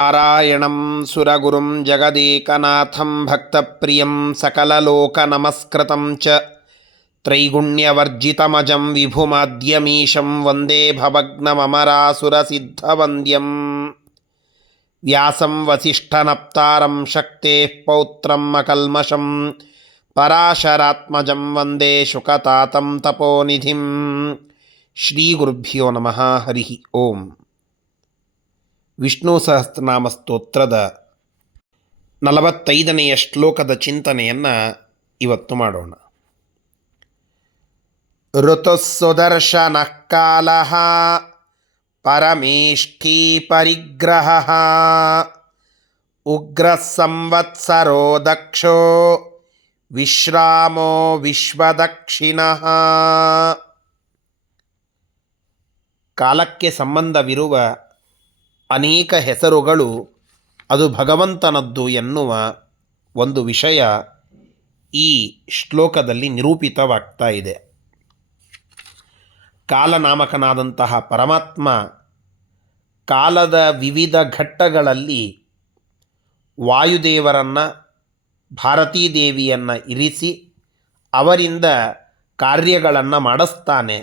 ನಾರಾಯಣಂ ಸುರಗುರುಂ ಜಗದೇಕನಾಥಂ ಭಕ್ತಪ್ರಿಯಂ ಸಕಲಲೋಕನಮಸ್ಕೃತಂ ಚ ತ್ರೈಗುಣ್ಯವರ್ಜಿತಮಜಂ ವಿಭುಮಾದ್ಯಮೀಶಂ ವಂದೇ ಭವಗ್ನಮರಾಸುರಸಿದ್ಧವಂದ್ಯಂ ವ್ಯಾಸಂ ವಸಿಷ್ಠನಪ್ತಾರಂ ಶಕ್ತೇಃ ಪೌತ್ರಂ ಅಕಲ್ಮಷಂ ಪರಾಶರಾತ್ಮಜಂ ವಂದೇ ಶುಕತಾತಂ ತಪೋನಿಧಿಂ. ಶ್ರೀಗುರುಭ್ಯೋ ನಮಃ. ಹರಿ ಓಂ. ವಿಷ್ಣು ಸಹಸ್ರನಾಮ ಸ್ತೋತ್ರದ 45ನೆಯ ಶ್ಲೋಕದ ಚಿಂತನೆಯನ್ನು ಇವತ್ತು ಮಾಡೋಣ. ಋತುಸ್ಸುದರ್ಶನಃ ಕಾಲಃ ಪರಮೇಷ್ಠೀ ಪರಿಗ್ರಹಃ ಉಗ್ರಃ ಸಂವತ್ಸರೋ ದಕ್ಷೋ ವಿಶ್ರಾಮೋ ವಿಶ್ವದಕ್ಷಿಣಃ. ಕಾಲಕ್ಕೆ ಸಂಬಂಧವಿರುವ ಅನೇಕ ಹೆಸರುಗಳು ಅದು ಭಗವಂತನದ್ದು ಎನ್ನುವ ಒಂದು ವಿಷಯ ಈ ಶ್ಲೋಕದಲ್ಲಿ ನಿರೂಪಿತವಾಗ್ತಾ ಇದೆ. ಕಾಲನಾಮಕನಾದಂತಹ ಪರಮಾತ್ಮ ಕಾಲದ ವಿವಿಧ ಘಟ್ಟಗಳಲ್ಲಿ ವಾಯುದೇವರನ್ನು, ಭಾರತೀ ದೇವಿಯನ್ನು ಇರಿಸಿ ಅವರಿಂದ ಕಾರ್ಯಗಳನ್ನು ಮಾಡಿಸ್ತಾನೆ.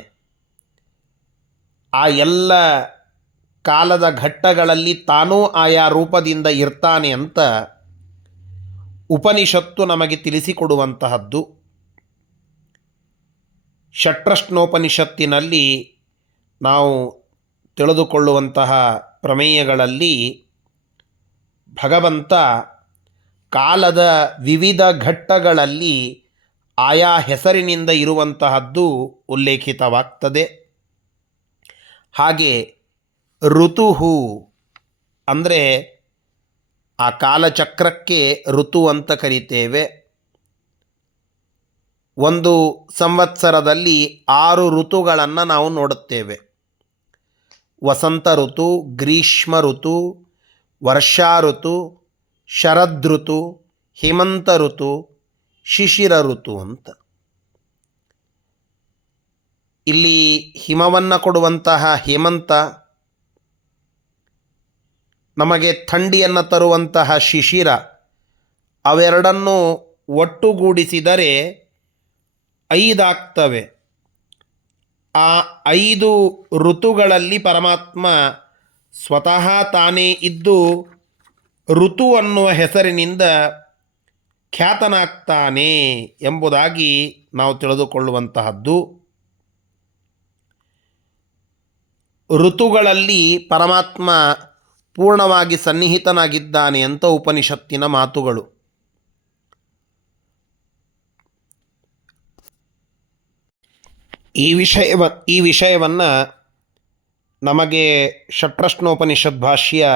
ಆ ಎಲ್ಲ ಕಾಲದ ಘಟ್ಟಗಳಲ್ಲಿ ತಾನೂ ಆಯಾ ರೂಪದಿಂದ ಇರ್ತಾನೆ ಅಂತ ಉಪನಿಷತ್ತು ನಮಗೆ ತಿಳಿಸಿಕೊಡುವಂತಹದ್ದು. ಷಟ್ರಶ್ನೋಪನಿಷತ್ತಿನಲ್ಲಿ ನಾವು ತಿಳಿದುಕೊಳ್ಳುವಂತಹ ಪ್ರಮೇಯಗಳಲ್ಲಿ ಭಗವಂತ ಕಾಲದ ವಿವಿಧ ಘಟ್ಟಗಳಲ್ಲಿ ಆಯಾ ಹೆಸರಿನಿಂದ ಇರುವಂತಹದ್ದು ಉಲ್ಲೇಖಿತವಾಗ್ತದೆ. ಹಾಗೆ ಋತುಹು ಅಂದರೆ ಆ ಕಾಲಚಕ್ರಕ್ಕೆ ಋತು ಅಂತ ಕರಿತೇವೆ. ಒಂದು ಸಂವತ್ಸರದಲ್ಲಿ 6 ಋತುಗಳನ್ನು ನಾವು ನೋಡುತ್ತೇವೆ. ವಸಂತ ಋತು, ಗ್ರೀಷ್ಮ ಋತು, ವರ್ಷಾ ಋತು, ಶರದೃತು, ಹೇಮಂತ ಋತು, ಶಿಶಿರ ಋತು ಅಂತ. ಇಲ್ಲಿ ಹಿಮವನ್ನು ಕೊಡುವಂತಹ ಹೇಮಂತ, ನಮಗೆ ಥಂಡಿಯನ್ನು ತರುವಂತಹ ಶಿಶಿರ, ಅವೆರಡನ್ನು ಒಟ್ಟುಗೂಡಿಸಿದರೆ 5 ಆಗ್ತವೆ. ಆ 5 ಋತುಗಳಲ್ಲಿ ಪರಮಾತ್ಮ ಸ್ವತಃ ತಾನೇ ಇದ್ದು ಋತು ಅನ್ನುವ ಹೆಸರಿನಿಂದ ಖ್ಯಾತನಾಗ್ತಾನೆ ಎಂಬುದಾಗಿ ನಾವು ತಿಳಿದುಕೊಳ್ಳುವಂತಹದ್ದು. ಋತುಗಳಲ್ಲಿ ಪರಮಾತ್ಮ ಪೂರ್ಣವಾಗಿ ಸನ್ನಿಹಿತನಾಗಿದ್ದಾನೆ ಅಂತ ಉಪನಿಷತ್ತಿನ ಮಾತುಗಳು. ಈ ವಿಷಯವನ್ನು ನಮಗೆ ಷಟ್ರಶ್ನೋಪನಿಷತ್ ಭಾಷ್ಯ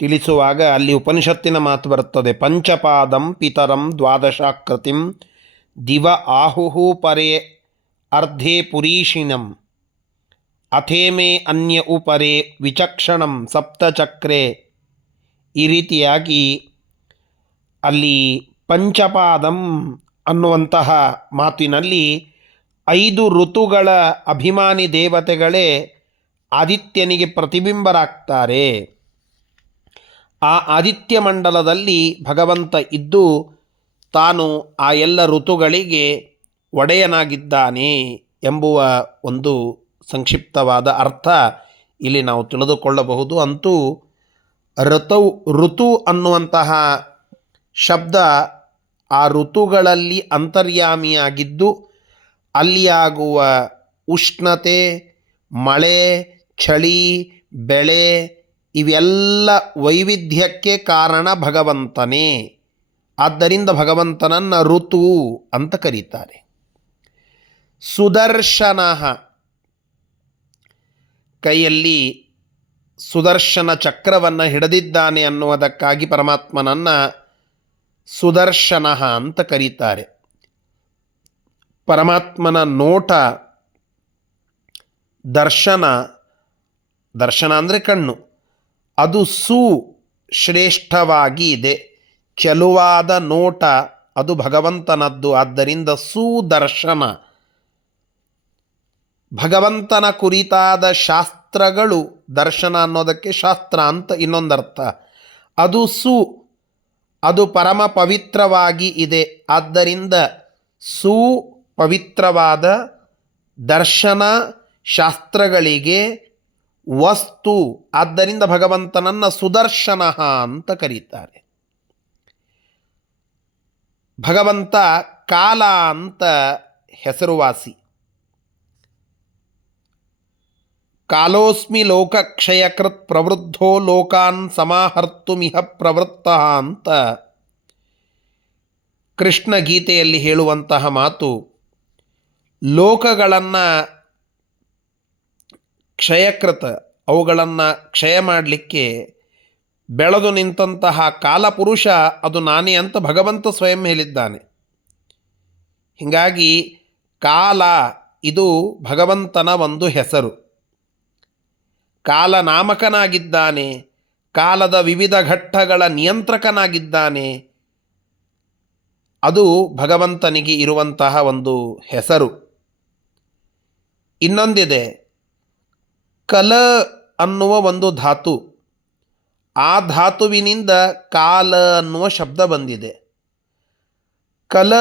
ತಿಳಿಸುವಾಗ ಅಲ್ಲಿ ಉಪನಿಷತ್ತಿನ ಮಾತು ಬರುತ್ತದೆ. ಪಂಚಪಾದಂ ಪಿತರಂ ದ್ವಾದಶಾಕೃತಿಂ ದಿವ ಆಹುಹು ಪರೇ ಅರ್ಧೇ ಪುರೀಷಿಣಂ ಅಥೇಮೆ ಅನ್ಯ ಉಪರೆ ವಿಚಕ್ಷಣಂ ಸಪ್ತಚಕ್ರೆ. ಈ ರೀತಿಯಾಗಿ ಅಲ್ಲಿ ಪಂಚಪಾದಂ ಅನ್ನುವಂತಹ ಮಾತಿನಲ್ಲಿ 5 ಋತುಗಳ ಅಭಿಮಾನಿ ದೇವತೆಗಳೇ ಆದಿತ್ಯನಿಗೆ ಪ್ರತಿಬಿಂಬರಾಗ್ತಾರೆ. ಆ ಆದಿತ್ಯ ಮಂಡಲದಲ್ಲಿ ಭಗವಂತ ಇದ್ದು ತಾನು ಆ ಎಲ್ಲ ಋತುಗಳಿಗೆ ಒಡೆಯನಾಗಿದ್ದಾನೆ ಎಂಬುವ ಒಂದು ಸಂಕ್ಷಿಪ್ತವಾದ ಅರ್ಥ ಇಲ್ಲಿ ನಾವು ತಿಳಿದುಕೊಳ್ಳಬಹುದು. ಅಂತೂ ಋತು ಅನ್ನುವಂತಹ ಶಬ್ದ ಆ ಋತುಗಳಲ್ಲಿ ಅಂತರ್ಯಾಮಿಯಾಗಿದ್ದು ಅಲ್ಲಿಯಾಗುವ ಉಷ್ಣತೆ, ಮಳೆ, ಚಳಿ, ಬೆಳೆ ಇವೆಲ್ಲ ವೈವಿಧ್ಯಕ್ಕೆ ಕಾರಣ ಭಗವಂತನೇ. ಆದ್ದರಿಂದ ಭಗವಂತನನ್ನು ಋತು ಅಂತ ಕರೀತಾರೆ. ಸುದರ್ಶನ, ಕೈಯಲ್ಲಿ ಸುದರ್ಶನ ಚಕ್ರವನ್ನು ಹಿಡಿದಿದ್ದಾನೆ ಅನ್ನುವುದಕ್ಕಾಗಿ ಪರಮಾತ್ಮನನ್ನು ಸುದರ್ಶನ ಅಂತ ಕರೀತಾರೆ. ಪರಮಾತ್ಮನ ನೋಟ, ದರ್ಶನ ಅಂದರೆ ಕಣ್ಣು, ಅದು ಶ್ರೇಷ್ಠವಾಗಿ ಇದೆ. ಚೆಲುವಾದ ನೋಟ ಅದು ಭಗವಂತನದ್ದು. ಆದ್ದರಿಂದ ಸುದರ್ಶನ. ಭಗವಂತನ ಕುರಿತಾದ ಶಾಸ್ತ್ರಗಳು, ದರ್ಶನ ಅನ್ನೋದಕ್ಕೆ ಶಾಸ್ತ್ರ ಅಂತ ಇನ್ನೊಂದರ್ಥ. ಅದು ಅದು ಪರಮ ಪವಿತ್ರವಾಗಿ ಇದೆ. ಆದ್ದರಿಂದ ಪವಿತ್ರವಾದ ದರ್ಶನ ಶಾಸ್ತ್ರಗಳಿಗೆ ವಸ್ತು. ಆದ್ದರಿಂದ ಭಗವಂತನನ್ನು ಸುದರ್ಶನ ಅಂತ ಕರೀತಾರೆ. ಭಗವಂತ ಕಾಲ ಅಂತ ಹೆಸರುವಾಸಿ. ಕಾಲೋಸ್ಮಿ ಲೋಕಕ್ಷಯಕೃತ್ ಪ್ರವೃದ್ಧೋ ಲೋಕಾನ್ ಸಮಾಹರ್ತುಮಿಹ ಪ್ರವೃತ್ತ ಅಂತ ಕೃಷ್ಣ ಗೀತೆಯಲ್ಲಿ ಹೇಳುವಂತಹ ಮಾತು. ಲೋಕಗಳನ್ನು ಕ್ಷಯಕೃತ, ಅವುಗಳನ್ನು ಕ್ಷಯ ಮಾಡಲಿಕ್ಕೆ ಬೆಳೆದು ನಿಂತಹ ಕಾಲಪುರುಷ ಅದು ನಾನೇ ಅಂತ ಭಗವಂತ ಸ್ವಯಂ ಹೇಳಿದ್ದಾನೆ. ಹೀಗಾಗಿ ಕಾಲ ಇದು ಭಗವಂತನ ಒಂದು ಹೆಸರು. ಕಾಲನಾಮಕನಾಗಿದ್ದಾನೆ, ಕಾಲದ ವಿವಿಧ ಘಟ್ಟಗಳ ನಿಯಂತ್ರಕನಾಗಿದ್ದಾನೆ. ಅದು ಭಗವಂತನಿಗೆ ಇರುವಂತಹ ಒಂದು ಹೆಸರು. ಇನ್ನೊಂದಿದೆ, ಕಲ ಅನ್ನುವ ಒಂದು ಧಾತು. ಆ ಧಾತುವಿನಿಂದ ಕಾಲ ಅನ್ನುವ ಶಬ್ದ ಬಂದಿದೆ. ಕಲ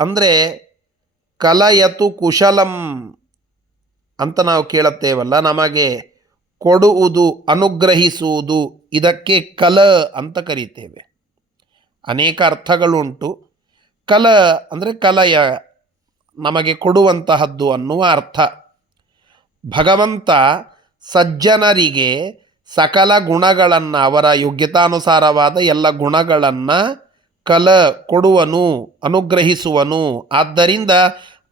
ಅಂದರೆ ಕಲಯತು ಕುಶಲಂ ಅಂತ ನಾವು ಕೇಳುತ್ತೇವಲ್ಲ, ನಮಗೆ ಕೊಡುವುದು, ಅನುಗ್ರಹಿಸುವುದು, ಇದಕ್ಕೆ ಕಲ ಅಂತ ಕರೀತೇವೆ. ಅನೇಕ ಅರ್ಥಗಳುಂಟು. ಕಲ ಅಂದರೆ ಕಲಯ, ನಮಗೆ ಕೊಡುವಂತಹದ್ದು ಅನ್ನುವ ಅರ್ಥ. ಭಗವಂತ ಸಜ್ಜನರಿಗೆ ಸಕಲ ಗುಣಗಳನ್ನು, ಅವರ ಯೋಗ್ಯತಾನುಸಾರವಾದ ಎಲ್ಲ ಗುಣಗಳನ್ನು ಕೊಡುವನು, ಅನುಗ್ರಹಿಸುವನು. ಆದ್ದರಿಂದ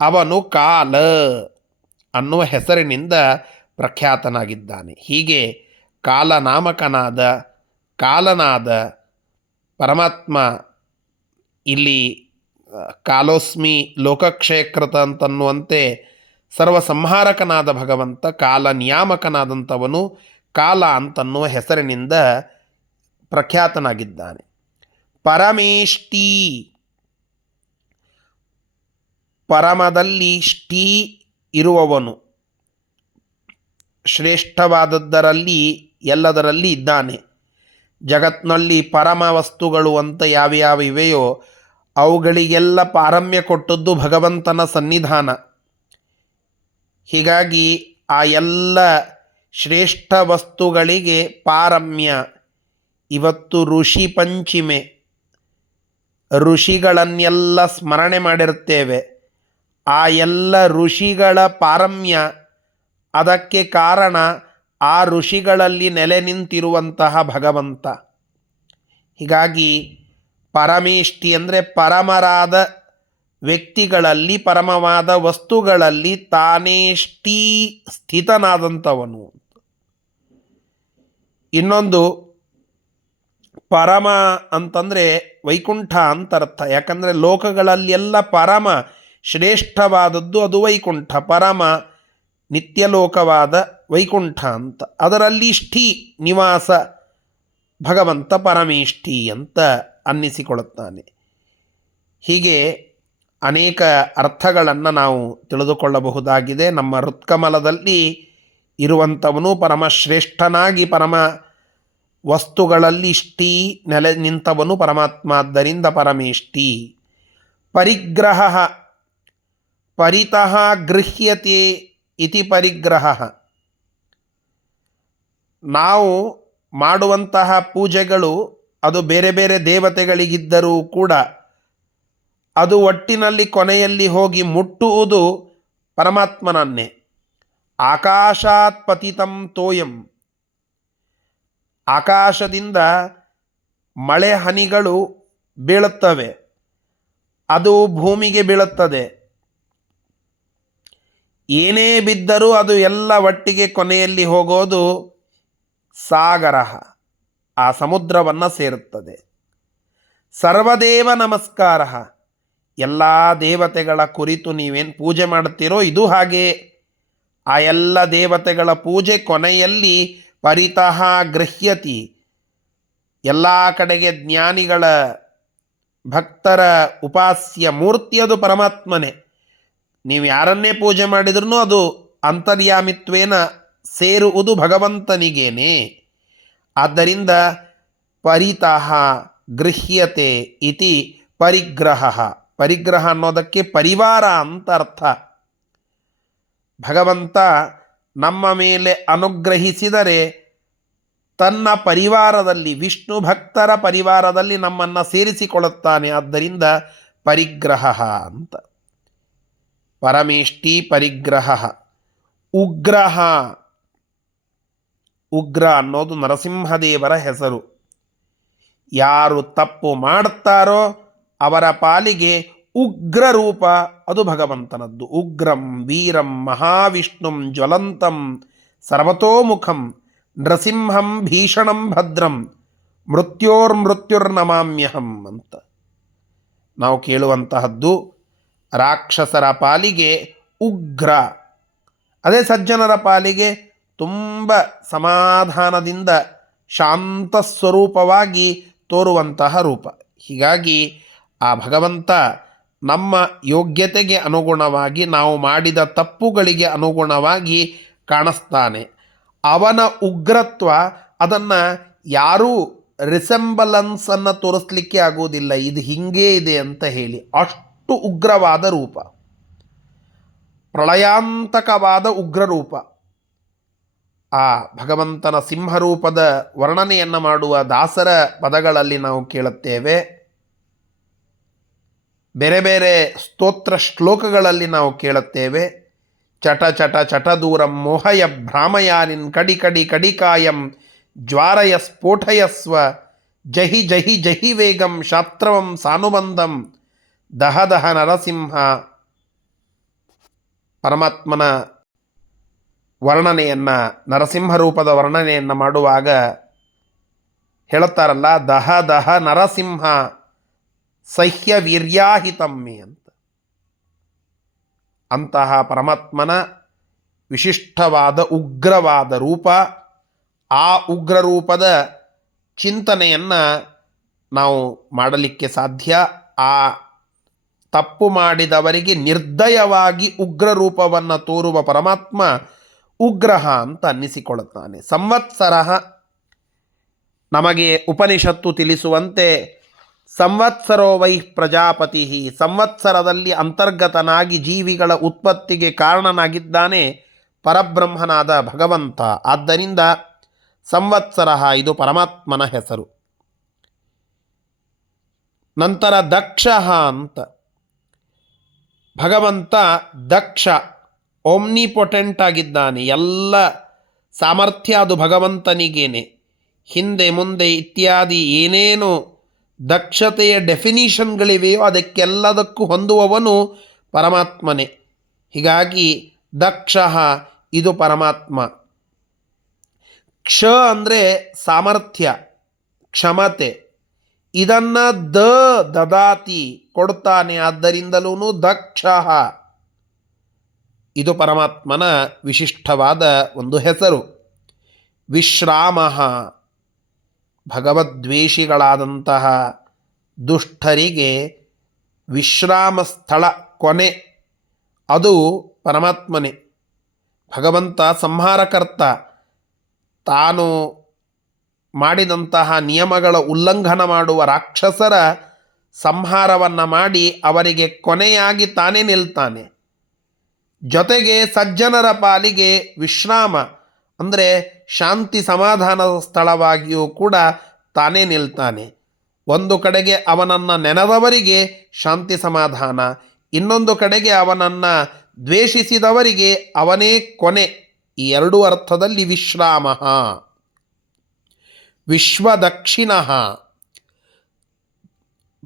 ಅವನು ಕಾಲ ಅನ್ನುವ ಹೆಸರಿನಿಂದ ಪ್ರಖ್ಯಾತನಾಗಿದ್ದಾನೆ. ಹೀಗೆ ಕಾಲನಾದ ಪರಮಾತ್ಮ ಇಲ್ಲಿ ಕಾಲೋಸ್ಮಿ ಲೋಕಕ್ಷಯಕೃತ ಅಂತನ್ನುವಂತೆ ಸರ್ವಸಂಹಾರಕನಾದ ಭಗವಂತ, ಕಾಲ ನಿಯಾಮಕನಾದಂಥವನು, ಕಾಲ ಅಂತನ್ನುವ ಹೆಸರಿನಿಂದ ಪ್ರಖ್ಯಾತನಾಗಿದ್ದಾನೆ. ಪರಮೇಷ್ಟಿ, ಪರಮದಲ್ಲಿ ಷ್ಟಿ ಇರುವವನು, ಶ್ರೇಷ್ಠವಾದದ್ದರಲ್ಲಿ ಎಲ್ಲದರಲ್ಲಿ ಇದ್ದಾನೆ. ಜಗತ್ತಿನಲ್ಲಿ ಪರಮ ವಸ್ತುಗಳು ಅಂತ ಯಾವ್ಯಾವ ಇವೆಯೋ ಅವುಗಳಿಗೆಲ್ಲ ಪಾರಮ್ಯ ಕೊಟ್ಟದ್ದು ಭಗವಂತನ ಸನ್ನಿಧಾನ. ಹೀಗಾಗಿ ಆ ಎಲ್ಲ ಶ್ರೇಷ್ಠ ವಸ್ತುಗಳಿಗೆ ಪಾರಮ್ಯ. ಇವತ್ತು ಋಷಿ ಪಂಚಿಮೆ, ಋಷಿಗಳನ್ನೆಲ್ಲ ಸ್ಮರಣೆ ಮಾಡಿರುತ್ತೇವೆ. ಆ ಎಲ್ಲ ಋಷಿಗಳ ಪಾರಮ್ಯ, ಅದಕ್ಕೆ ಕಾರಣ ಆ ಋಷಿಗಳಲ್ಲಿ ನೆಲೆ ನಿಂತಿರುವಂತಹ ಭಗವಂತ. ಹೀಗಾಗಿ ಪರಮೇಷ್ಠಿ ಅಂದರೆ ಪರಮರಾದ ವ್ಯಕ್ತಿಗಳಲ್ಲಿ, ಪರಮವಾದ ವಸ್ತುಗಳಲ್ಲಿ ತಾನೇ ಸ್ಥಿತನಾದಂಥವನು. ಇನ್ನೊಂದು ಪರಮ ಅಂತಂದರೆ ವೈಕುಂಠ ಅಂತರ್ಥ. ಯಾಕಂದರೆ ಲೋಕಗಳಲ್ಲೆಲ್ಲ ಪರಮ ಶ್ರೇಷ್ಠವಾದದ್ದು ಅದು ವೈಕುಂಠ. ಪರಮ ನಿತ್ಯಲೋಕವಾದ ವೈಕುಂಠ ಅಂತ, ಅದರಲ್ಲಿ ಷ್ಠಿ ನಿವಾಸ ಭಗವಂತ ಪರಮೇಷ್ಠಿ ಅಂತ ಅನ್ನಿಸಿಕೊಳ್ಳುತ್ತಾನೆ. ಹೀಗೆ ಅನೇಕ ಅರ್ಥಗಳನ್ನು ನಾವು ತಿಳಿದುಕೊಳ್ಳಬಹುದಾಗಿದೆ. ನಮ್ಮ ಹೃತ್ಕಮಲದಲ್ಲಿ ಇರುವಂಥವನು ಪರಮಶ್ರೇಷ್ಠನಾಗಿ ಪರಮ ವಸ್ತುಗಳಲ್ಲಿ ಷ್ಠಿ ನೆಲೆ ನಿಂತವನು ಪರಮಾತ್ಮ. ಆದ್ದರಿಂದ ಪರಮೇಷ್ಠಿ. ಪರಿಗ್ರಹ, ಪರಿತಃ ಗೃಹ್ಯತೆ ಇತಿ ಪರಿಗ್ರಹ. ನಾವು ಮಾಡುವಂತಹ ಪೂಜೆಗಳು ಅದು ಬೇರೆ ಬೇರೆ ದೇವತೆಗಳಿಗಿದ್ದರೂ ಕೂಡ ಅದು ಒಟ್ಟಿನಲ್ಲಿ ಕೊನೆಯಲ್ಲಿ ಹೋಗಿ ಮುಟ್ಟುವುದು ಪರಮಾತ್ಮನನ್ನೇ. ಆಕಾಶಾತ್ ಪತಿತಂ ತೋಯಂ, ಆಕಾಶದಿಂದ ಮಳೆ ಹನಿಗಳು ಬೀಳುತ್ತವೆ, ಅದು ಭೂಮಿಗೆ ಬೀಳುತ್ತದೆ. ಏನೇ ಬಿದ್ದರೂ ಅದು ಎಲ್ಲ ಒಟ್ಟಿಗೆ ಕೊನೆಯಲ್ಲಿ ಹೋಗೋದು ಸಾಗರ, ಆ ಸಮುದ್ರವನ್ನು ಸೇರುತ್ತದೆ. ಸರ್ವದೇವ ನಮಸ್ಕಾರ, ಎಲ್ಲ ದೇವತೆಗಳ ಕುರಿತು ನೀವೇನು ಪೂಜೆ ಮಾಡುತ್ತೀರೋ ಇದು ಹಾಗೆ. ಆ ಎಲ್ಲ ದೇವತೆಗಳ ಪೂಜೆ ಕೊನೆಯಲ್ಲಿ ಪರಿತಃ ಗೃಹ್ಯತಿ, ಎಲ್ಲ ಕಡೆಗೆ ಜ್ಞಾನಿಗಳ ಭಕ್ತರ ಉಪಾಸ್ಯ ಮೂರ್ತಿಯದು ಪರಮಾತ್ಮನೇ. ನೀವು ಯಾರನ್ನೇ ಪೂಜೆ ಮಾಡಿದ್ರೂ ಅದು ಅಂತರ್ಯಾಮಿತ್ವೇನ ಸೇರುವುದು ಭಗವಂತನಿಗೇನೆ. ಆದ್ದರಿಂದ ಪರಿತಃ ಗೃಹ್ಯತೆ ಇತಿ ಪರಿಗ್ರಹ. ಪರಿಗ್ರಹ ಅನ್ನೋದಕ್ಕೆ ಪರಿವಾರ ಅಂತ ಅರ್ಥ. ಭಗವಂತ ನಮ್ಮ ಮೇಲೆ ಅನುಗ್ರಹಿಸಿದರೆ ತನ್ನ ಪರಿವಾರದಲ್ಲಿ, ವಿಷ್ಣು ಭಕ್ತರ ಪರಿವಾರದಲ್ಲಿ ನಮ್ಮನ್ನು ಸೇರಿಸಿಕೊಳ್ಳುತ್ತಾನೆ. ಆದ್ದರಿಂದ ಪರಿಗ್ರಹ ಅಂತ. ಪರಮೇಷ್ಠಿ ಪರಿಗ್ರಹ. ಉಗ್ರಹ, ಉಗ್ರ ಅನ್ನೋದು ನರಸಿಂಹದೇವರ ಹೆಸರು. ಯಾರು ತಪ್ಪು ಮಾಡ್ತಾರೋ ಅವರ ಪಾಲಿಗೆ ಉಗ್ರ ರೂಪ ಅದು ಭಗವಂತನದ್ದು. ಉಗ್ರಂ ವೀರಂ ಮಹಾವಿಷ್ಣುಂ ಜ್ವಲಂತಂ ಸರ್ವತೋಮುಖಂ ನೃಸಿಂಹಂ ಭೀಷಣಂ ಭದ್ರಂ ಮೃತ್ಯೋರ್ಮೃತ್ಯುರ್ನಮಾಮ್ಯಹಂ ಅಂತ ನಾವು ಕೇಳುವಂತಹದ್ದು. ರಾಕ್ಷಸರ ಪಾಲಿಗೆ ಉಗ್ರ, ಅದೇ ಸಜ್ಜನರ ಪಾಲಿಗೆ ತುಂಬ ಸಮಾಧಾನದಿಂದ ಶಾಂತ ಸ್ವರೂಪವಾಗಿ ತೋರುವಂತಹ ರೂಪ. ಹೀಗಾಗಿ ಆ ಭಗವಂತ ನಮ್ಮ ಯೋಗ್ಯತೆಗೆ ಅನುಗುಣವಾಗಿ, ನಾವು ಮಾಡಿದ ತಪ್ಪುಗಳಿಗೆ ಅನುಗುಣವಾಗಿ ಕಾಣಿಸ್ತಾನೆ. ಅವನ ಉಗ್ರತ್ವ ಅದನ್ನು ಯಾರೂ ರಿಸೆಂಬಲೆನ್ಸನ್ನು ತೋರಿಸ್ಲಿಕ್ಕೆ ಆಗೋದಿಲ್ಲ, ಇದು ಹೀಗೇ ಇದೆ ಅಂತ ಹೇಳಿ. ಅಷ್ಟು ಉಗ್ರವಾದ ರೂಪ, ಪ್ರಳಯಾಂತಕವಾದ ಉಗ್ರರೂಪ. ಆ ಭಗವಂತನ ಸಿಂಹರೂಪದ ವರ್ಣನೆಯನ್ನು ಮಾಡುವ ದಾಸರ ಪದಗಳಲ್ಲಿ ನಾವು ಕೇಳುತ್ತೇವೆ. ಬೇರೆ ಬೇರೆ ಸ್ತೋತ್ರ ಶ್ಲೋಕಗಳಲ್ಲಿ ನಾವು ಕೇಳುತ್ತೇವೆ. ಚಟ ಚಟ ಚಟ ದೂರಂ ಮೋಹಯ ಭ್ರಾಮಯಾನಿನ್ ಕಡಿ ಕಡಿ ಕಡಿಕಾಯಂ ಜ್ವಾರಯ ಸ್ಫೋಟಯಸ್ವ ಜಹಿ ಜಹಿ ಜಹಿ ವೇಗಂ ಶಾಸ್ತ್ರವಂ ಸಾನುಬಂಧಂ ದಹ ದಹ ನರಸಿಂಹ. ಪರಮಾತ್ಮನ ವರ್ಣನೆಯನ್ನು, ನರಸಿಂಹರೂಪದ ವರ್ಣನೆಯನ್ನು ಮಾಡುವಾಗ ಹೇಳುತ್ತಾರಲ್ಲ, ದಹ ದಹ ನರಸಿಂಹ ಸಹ್ಯ ವೀರ್ಯಾಹಿತಮ್ಮೆ ಅಂತ. ಅಂತಹ ಪರಮಾತ್ಮನ ವಿಶಿಷ್ಟವಾದ ಉಗ್ರವಾದ ರೂಪ. ಆ ಉಗ್ರರೂಪದ ಚಿಂತನೆಯನ್ನು ನಾವು ಮಾಡಲಿಕ್ಕೆ ಸಾಧ್ಯ. ಆ ತಪ್ಪು ಮಾಡಿದವರಿಗೆ ನಿರ್ದಯವಾಗಿ ಉಗ್ರರೂಪವನ್ನು ತೋರುವ ಪರಮಾತ್ಮ ಉಗ್ರಹ ಅಂತ ಅನ್ನಿಸಿಕೊಳ್ಳುತ್ತಾನೆ. ಸಂವತ್ಸರ, ನಮಗೆ ಉಪನಿಷತ್ತು ತಿಳಿಸುವಂತೆ ಸಂವತ್ಸರೋ ವೈ ಪ್ರಜಾಪತಿ, ಸಂವತ್ಸರದಲ್ಲಿ ಅಂತರ್ಗತನಾಗಿ ಜೀವಿಗಳ ಉತ್ಪತ್ತಿಗೆ ಕಾರಣನಾಗಿದ್ದಾನೆ ಪರಬ್ರಹ್ಮನಾದ ಭಗವಂತ. ಆದ್ದರಿಂದ ಸಂವತ್ಸರ ಇದು ಪರಮಾತ್ಮನ ಹೆಸರು. ನಂತರ ದಕ್ಷ ಅಂತ. ಭಗವಂತ ದಕ್ಷ, ಓಮ್ನಿಪೊಟೆಂಟ್ ಆಗಿದ್ದಾನೆ. ಎಲ್ಲ ಸಾಮರ್ಥ್ಯ ಅದು ಭಗವಂತನಿಗೇನೆ. ಹಿಂದೆ ಮುಂದೆ ಇತ್ಯಾದಿ ಏನೇನು ದಕ್ಷತೆಯ ಡೆಫಿನಿಷನ್ಗಳಿವೆಯೋ ಅದಕ್ಕೆಲ್ಲದಕ್ಕೂ ಹೊಂದುವವನು ಪರಮಾತ್ಮನೇ. ಹೀಗಾಗಿ ದಕ್ಷ ಇದು ಪರಮಾತ್ಮ. ಕ್ಷ ಅಂದರೆ ಸಾಮರ್ಥ್ಯ, ಕ್ಷಮತೆ. ಇದನ್ನು ದದಾತಿ, ಕೊಡ್ತಾನೆ. ಆದ್ದರಿಂದಲೂ ದಕ್ಷ ಇದು ಪರಮಾತ್ಮನ ವಿಶಿಷ್ಟವಾದ ಒಂದು ಹೆಸರು. ವಿಶ್ರಾಮ, ಭಗವದ್ವೇಷಿಗಳಾದಂತಹ ದುಷ್ಟರಿಗೆ ವಿಶ್ರಾಮ ಸ್ಥಳ, ಕೊನೆ, ಅದು ಪರಮಾತ್ಮನೇ. ಭಗವಂತ ಸಂಹಾರಕರ್ತ. ತಾನು ಮಾಡಿದಂತಹ ನಿಯಮಗಳ ಉಲ್ಲಂಘನ ಮಾಡುವ ರಾಕ್ಷಸರ ಸಂಹಾರವನ್ನು ಮಾಡಿ ಅವರಿಗೆ ಕೊನೆಯಾಗಿ ತಾನೇ ನಿಲ್ತಾನೆ. ಜೊತೆಗೆ ಸಜ್ಜನರ ಪಾಲಿಗೆ ವಿಶ್ರಾಮ ಅಂದರೆ ಶಾಂತಿ ಸಮಾಧಾನದ ಸ್ಥಳವಾಗಿಯೂ ಕೂಡ ತಾನೇ ನಿಲ್ತಾನೆ. ಒಂದು ಕಡೆಗೆ ಅವನನ್ನು ನೆನೆದವರಿಗೆ ಶಾಂತಿ ಸಮಾಧಾನ, ಇನ್ನೊಂದು ಕಡೆಗೆ ಅವನನ್ನು ದ್ವೇಷಿಸಿದವರಿಗೆ ಅವನೇ ಕೊನೆ. ಈ ಎರಡೂ ಅರ್ಥದಲ್ಲಿ ವಿಶ್ರಾಮ. ವಿಶ್ವದಕ್ಷಿಣ,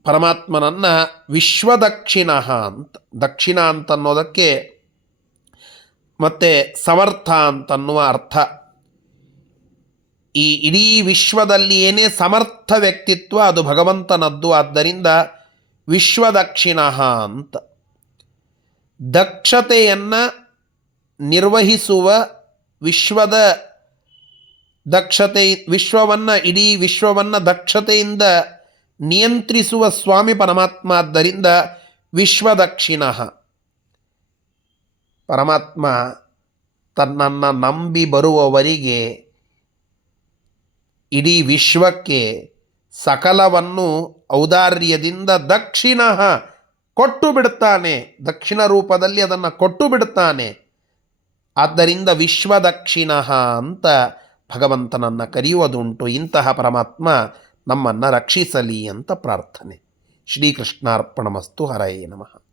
ಪರಮಾತ್ಮನನ್ನು ವಿಶ್ವದಕ್ಷಿಣ ಅಂತ. ದಕ್ಷಿಣ ಅಂತನ್ನೋದಕ್ಕೆ ಮತ್ತು ಸಮರ್ಥ ಅಂತನ್ನುವ ಅರ್ಥ. ಈ ಇಡೀ ವಿಶ್ವದಲ್ಲಿ ಏನೇ ಸಮರ್ಥ ವ್ಯಕ್ತಿತ್ವ ಅದು ಭಗವಂತನದ್ದು. ಆದ್ದರಿಂದ ವಿಶ್ವದಕ್ಷಿಣ ಅಂತ. ದಕ್ಷತೆಯನ್ನು ನಿರ್ವಹಿಸುವ, ವಿಶ್ವದ ದಕ್ಷತೆ, ವಿಶ್ವವನ್ನು, ಇಡೀ ವಿಶ್ವವನ್ನು ದಕ್ಷತೆಯಿಂದ ನಿಯಂತ್ರಿಸುವ ಸ್ವಾಮಿ ಪರಮಾತ್ಮ. ಆದ್ದರಿಂದ ವಿಶ್ವದಕ್ಷಿಣ. ಪರಮಾತ್ಮ ತನ್ನನ್ನು ನಂಬಿ ಬರುವವರಿಗೆ, ಇಡೀ ವಿಶ್ವಕ್ಕೆ ಸಕಲವನ್ನು ಔದಾರ್ಯದಿಂದ ದಕ್ಷಿಣ ಕೊಟ್ಟು ಬಿಡುತ್ತಾನೆ, ದಕ್ಷಿಣ ರೂಪದಲ್ಲಿ ಅದನ್ನು ಕೊಟ್ಟು ಬಿಡುತ್ತಾನೆ. ಆದ್ದರಿಂದ ವಿಶ್ವದಕ್ಷಿಣ ಅಂತ ಭಗವಂತನನ್ನು ಕರೆಯುವುದುಂಟು. ಇಂತಹ ಪರಮಾತ್ಮ ನಮ್ಮನ್ನು ರಕ್ಷಿಸಲಿ ಅಂತ ಪ್ರಾರ್ಥನೆ. ಶ್ರೀಕೃಷ್ಣಾರ್ಪಣಮಸ್ತು. ಹರಯೇ ನಮಃ.